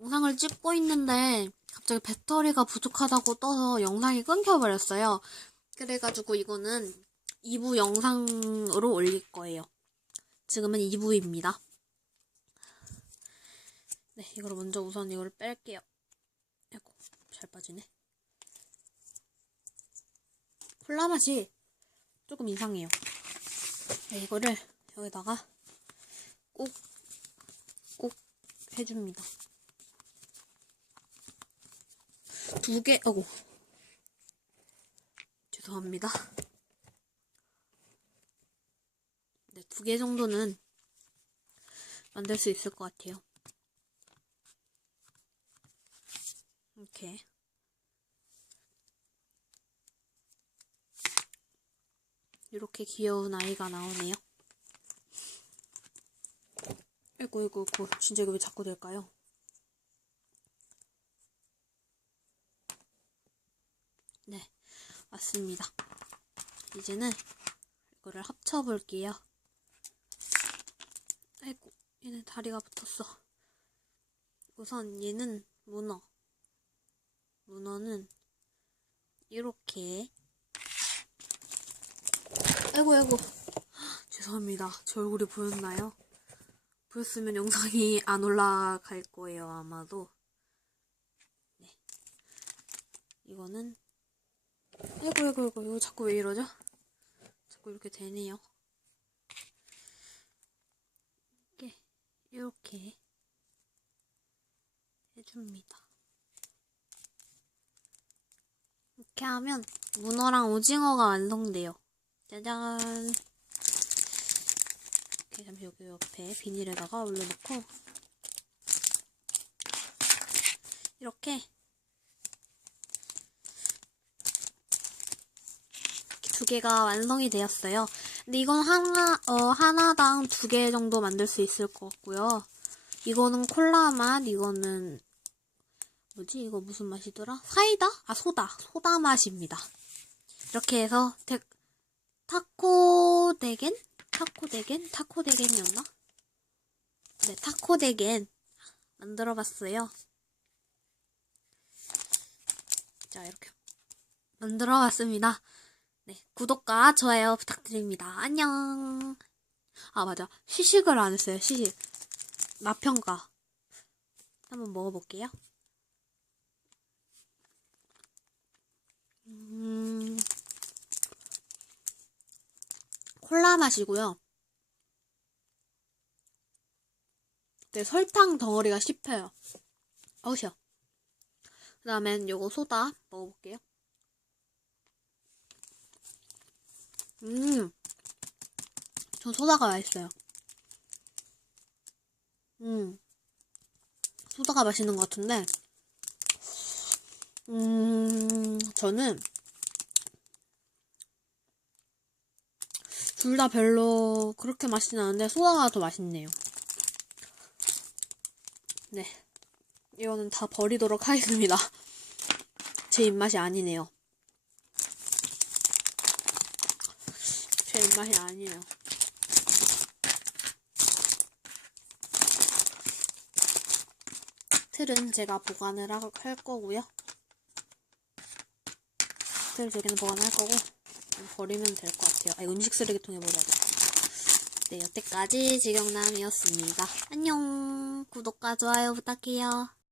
영상을 찍고 있는데 갑자기 배터리가 부족하다고 떠서 영상이 끊겨버렸어요. 그래가지고 이거는 2부 영상으로 올릴 거예요. 지금은 2부입니다. 네, 이걸 먼저 우선 이걸 뺄게요. 아이고, 잘 빠지네. 콜라 맛이 조금 이상해요. 네, 이거를 여기다가 꼭, 꼭 해줍니다. 두 개, 어고. 죄송합니다. 네, 두 개 정도는 만들 수 있을 것 같아요. 이렇게. 이렇게 귀여운 아이가 나오네요. 아이고, 아이고, 아이고. 진짜 이거 왜 자꾸 될까요? 네, 맞습니다. 이제는 이거를 합쳐볼게요. 아이고, 얘는 다리가 붙었어. 우선 얘는 문어. 문어는 이렇게. 아이고, 아이고. 죄송합니다. 제 얼굴이 보였나요? 보였으면 영상이 안 올라갈 거예요, 아마도. 네. 이거는 아이고 아이고 아이고 이거 자꾸 왜 이러죠? 자꾸 이렇게 되네요. 이렇게 이렇게 해줍니다. 이렇게 하면 문어랑 오징어가 완성돼요. 짜잔. 이렇게 잠시 여기 옆에 비닐에다가 올려놓고 이렇게 두 개가 완성이 되었어요. 근데 이건 하나, 어, 하나당 두 개 정도 만들 수 있을 것 같고요. 이거는 콜라 맛, 이거는, 뭐지? 이거 무슨 맛이더라? 사이다? 아, 소다. 소다 맛입니다. 이렇게 해서, 데, 타코 데겐? 타코 데겐? 타코 데겐이었나? 네, 타코 데겐 만들어 봤어요. 자, 이렇게 만들어 봤습니다. 네, 구독과 좋아요 부탁드립니다. 안녕. 아, 맞아. 시식을 안 했어요, 시식. 맛평가. 한번 먹어볼게요. 음, 콜라 맛이고요. 네, 설탕 덩어리가 씹혀요. 어우, 쉬어. 그 다음엔 요거 소다 먹어볼게요. 음, 전 소다가 맛있어요. 음, 소다가 맛있는 것 같은데, 음, 저는 둘 다 별로 그렇게 맛있진 않은데 소다가 더 맛있네요. 네, 이거는 다 버리도록 하겠습니다. 제 입맛이 아니네요. 제 입맛이 아니에요. 틀은 제가 보관을 하- 할 거고요. 틀두 개는 보관할 거고 버리면 될 것 같아요. 아, 음식 쓰레기통에 버려야 돼. 네, 여태까지 직영남이었습니다. 안녕. 구독과 좋아요 부탁해요.